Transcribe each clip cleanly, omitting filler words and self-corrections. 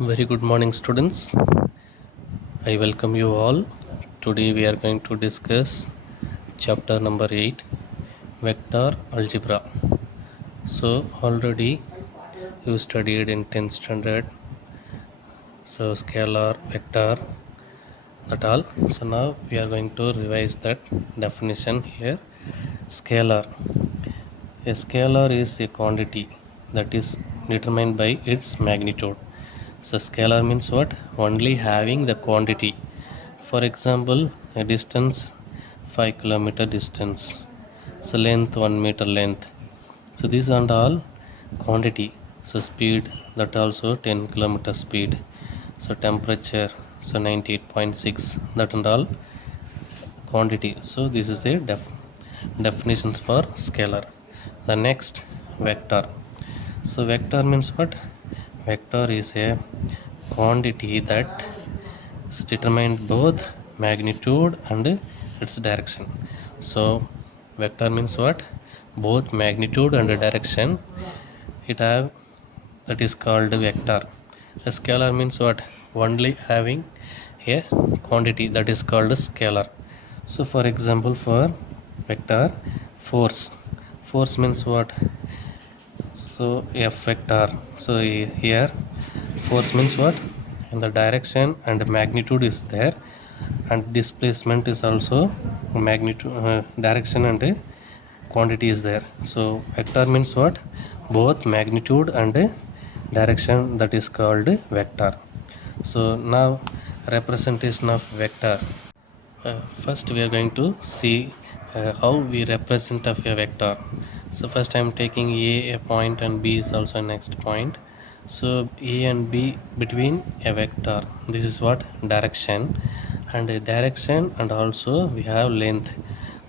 Very good morning, students. I welcome you all. Today we are going to discuss chapter number 8, vector algebra. So already you studied in 10th standard, so scalar, vector, that all. So now we are going to revise that definition here. Scalar. A scalar is a quantity that is determined by its magnitude. So scalar means what? Only having the quantity. For example, a distance 5 km distance. So length 1 meter length. So these are all quantity. So speed, that also 10 km speed. So temperature, so 98.6, that and all quantity. So this is the definitions for scalar. The next, vector. So vector means what? Vector is a quantity that is determined both magnitude and its direction. So vector means what? Both magnitude and direction it have, that is called vector. A scalar means what? Only having a quantity, that is called scalar. So for example, for vector, force. Force means what? So F vector. So here force means what? In the direction and magnitude is there, and displacement is also magnitude, direction and quantity is there. So vector means what? Both magnitude and direction, that is called vector. So now representation of vector. First we are going to see how we represent of a vector. So first I am taking a point and b is also next point. So a and b between a vector, this is what? Direction. And a direction, and also we have length.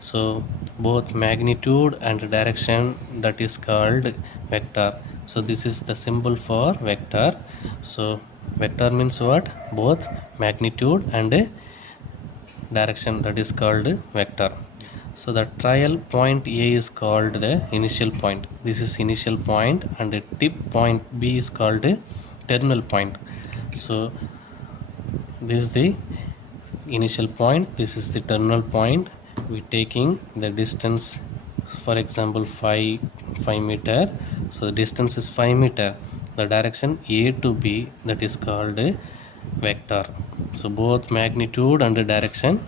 So both magnitude and direction, that is called vector. So this is the symbol for vector. So vector means what? Both magnitude and direction, that is called vector. So the trial point A is called the initial point. This is initial point, and the tip point B is called a terminal point. So this is the initial point, this is the terminal point. We taking the distance, for example 5 meter. So the distance is 5 meter. The direction A to B, that is called a vector. So both magnitude and direction,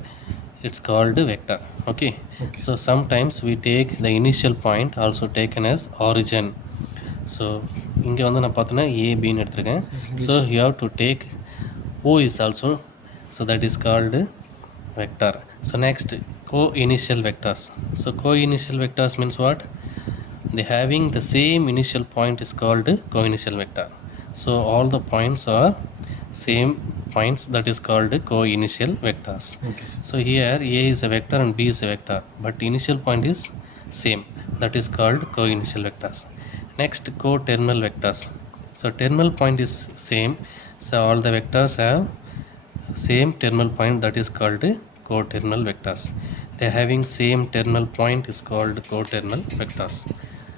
it's called vector. Okay. So sometimes we take the initial point also taken as origin. So இங்கே வந்து நான் பார்த்தோன்னா ஏபின்னு எடுத்திருக்கேன். So you have to take O is also, so that is called vector. So next, co-initial vectors. So co-initial vectors means what? They having the same initial point is called co-initial vector. So all the points are same points, that is called co-initial vectors. Okay, sir. So here A is a vector and B is a vector, but initial point is same, that is called co-initial vectors. Next, co-terminal vectors. So terminal point is same, so all the vectors have same terminal point, that is called co-terminal vectors. They having same terminal point is called co-terminal vectors.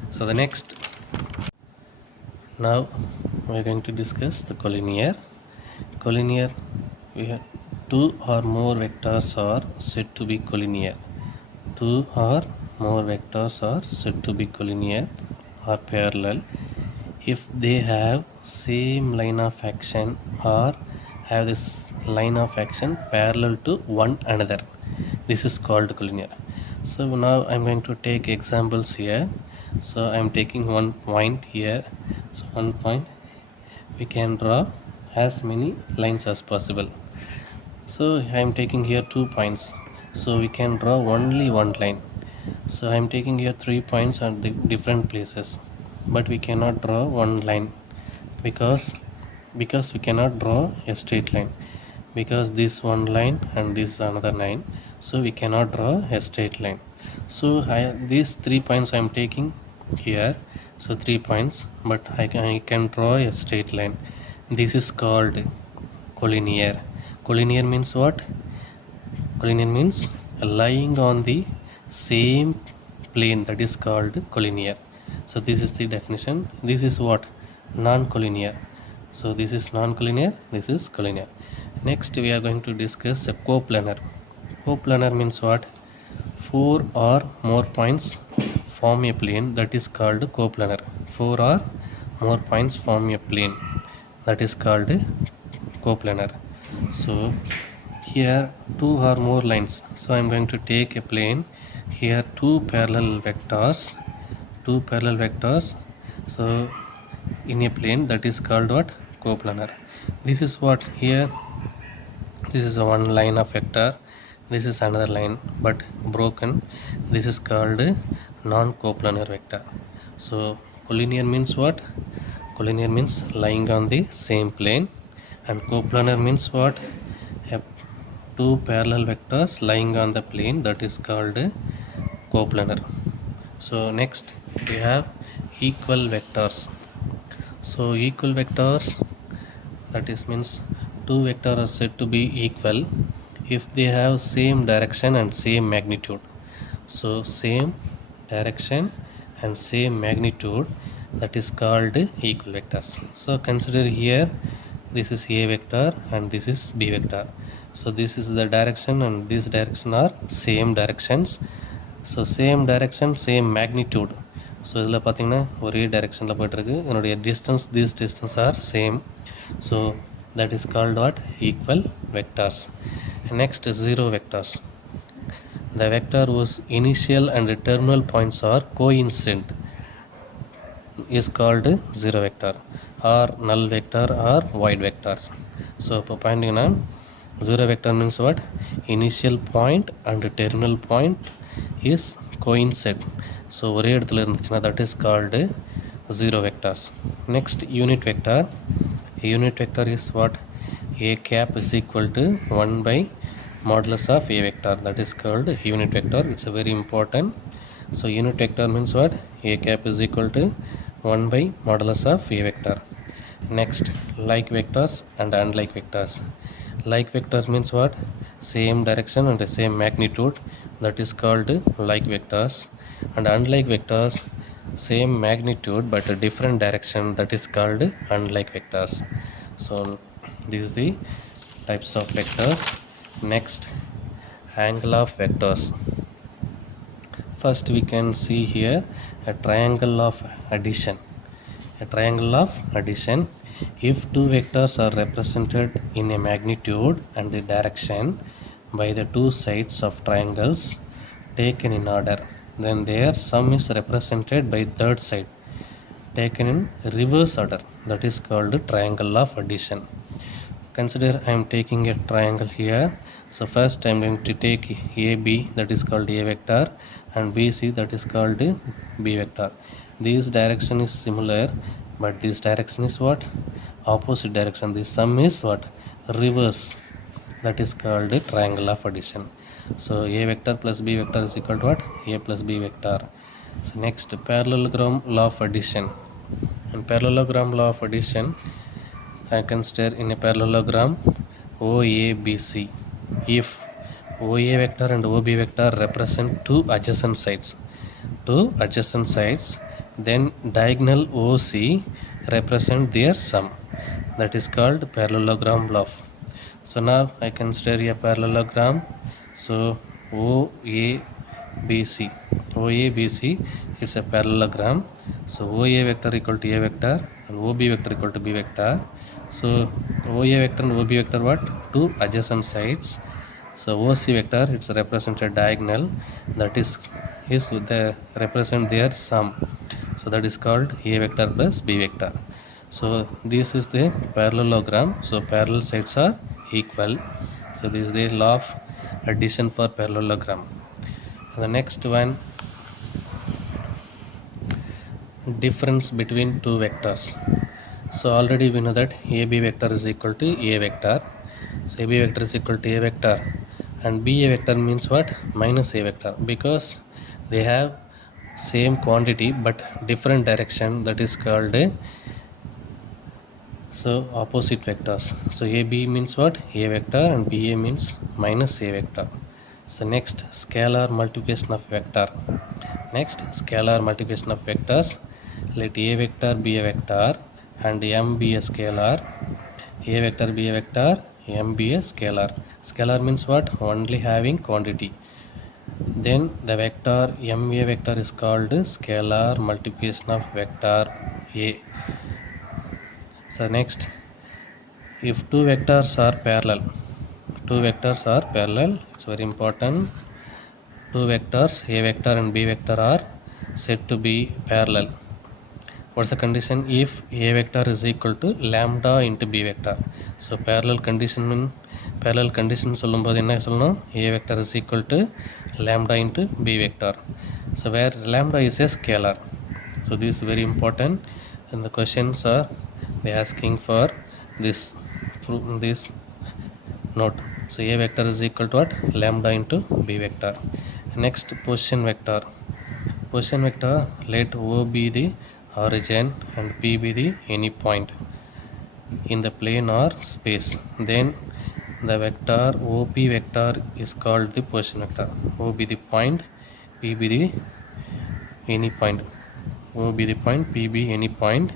So the next, now we are going to discuss the collinear. Collinear, we have two or more vectors are said to be collinear. Two or more vectors are said to be collinear or parallel if they have same line of action or have this line of action parallel to one another. This is called collinear. So now I'm going to take examples here. So I'm taking one point here. So one point, we can draw as many lines as possible. So I'm taking here 2 points, so we can draw only one line. So I'm taking here 3 points at the different places, but we cannot draw one line because we cannot draw a straight line, because this one line and this another line, so we cannot draw a straight line. So these 3 points I'm taking here, so 3 points, but I can draw a straight line. This is called collinear. Collinear means what? Collinear means lying on the same plane, that is called collinear. So this is the definition. This is what? Non-collinear. So this is non-collinear, this is collinear. Next we are going to discuss a coplanar. Coplanar means what? Four or more points form a plane, that is called coplanar. Four or more points form a plane, that is called coplanar. So here two or more lines. So I am going to take a plane. Here two parallel vectors. So in a plane, that is called what? Coplanar. This is what here. This is one line of vector. This is another line but broken. This is called non-coplanar vector. So collinear means what? Collinear means lying on the same plane, and coplanar means what? Two parallel vectors lying on the plane, that is called coplanar. So next we have equal vectors. So equal vectors, that is means two vectors are said to be equal if they have same direction and same magnitude. So same direction and same magnitude, that is called equal vectors. So consider here, this is A vector and this is B vector. So this is the direction and this direction are same directions. So same direction, same magnitude. So இதில் பார்த்தீங்கன்னா ஒரே டைரெக்ஷனில் போய்ட்டுருக்கு. என்னுடைய distance, these distance R same. So that is called what? Equal vectors. Next, zero vectors. The vector whose initial and terminal points are coincident is called zero vector, or null vector, or void vectors. So இப்போ பாயிண்டிங்கன்னா zero vector means what? Initial point and terminal point is coincident. So ஒரே இடத்துல இருந்துச்சுன்னா that is called zero vectors. Next, unit vector. Unit vector is what? A cap is equal to 1 by modulus of A vector, that is called unit vector. It's a very important. So unit vector means what? A cap is equal to 1 by modulus of A vector. Next, like vectors and unlike vectors. Like vectors means what? Same direction and the same magnitude, that is called like vectors. And unlike vectors, same magnitude but a different direction, that is called unlike vectors. So this is the types of vectors. Next, angle of vectors. First we can see here a triangle of addition. A triangle of addition. If two vectors are represented in a magnitude and the direction by the two sides of triangles taken in order, then their sum is represented by third side taken in reverse order, that is called triangle of addition. Consider I am taking a triangle here. So first I am going to take AB, that is called A vector, and BC, that is called B vector. This direction is similar, but this direction is what? Opposite direction. The sum is what? Reverse, that is called triangle of addition. So A vector plus B vector is equal to what? A plus B vector. So next, parallelogram law of addition. In parallelogram law of addition, I consider in a parallelogram OABC. If OA vector and OB vector represent two adjacent sides, then diagonal OC represent their sum, that is called parallelogram law. So now I consider a parallelogram. So OABC, it's a parallelogram. So OA vector equal to A vector and OB vector equal to B vector. So OA vector and OB vector what? Two adjacent sides. So OC vector, it's represented diagonal, that is the represent their sum. So that is called A vector plus B vector. So this is the parallelogram. So parallel sides are equal. So this is the law of addition for parallelogram. And the next one, difference between two vectors. So already we know that AB vector is equal to A vector. So AB vector is equal to A vector, and BA vector means what? Minus A vector, because they have same quantity but different direction, that is called so opposite vectors. So AB means what? A vector, and BA means minus A vector. So next, scalar multiplication of vector. Next, scalar multiplication of vectors. Let A vector be a vector and m be a scalar, a vector be a vector, m be a scalar. Scalar means what? Only having quantity. Then the vector ma vector is called scalar multiplication of vector a. So next, if two vectors are parallel, it's very important. Two vectors a vector and b vector are said to be parallel. What's the condition? If a vector is equal to lambda into b vector. So parallel condition சொல்லும்போது என்ன சொல்லணும்? A vector is equal to lambda into b vector. So where lambda is a scalar. So this is very important, and the questions are they asking for this note. So a vector is equal to what? Lambda into b vector. Next, position vector. Position vector, let O be the origin and P be the any point in the plane or space. Then the vector OP vector is called the position vector. O be the point, P be the any point. O be the point, P be any point.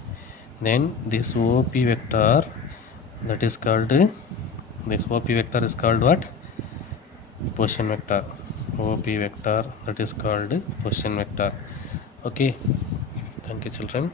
Then this OP vector, that is called what? Position vector. OP vector, that is called position vector. Okay, thank you children.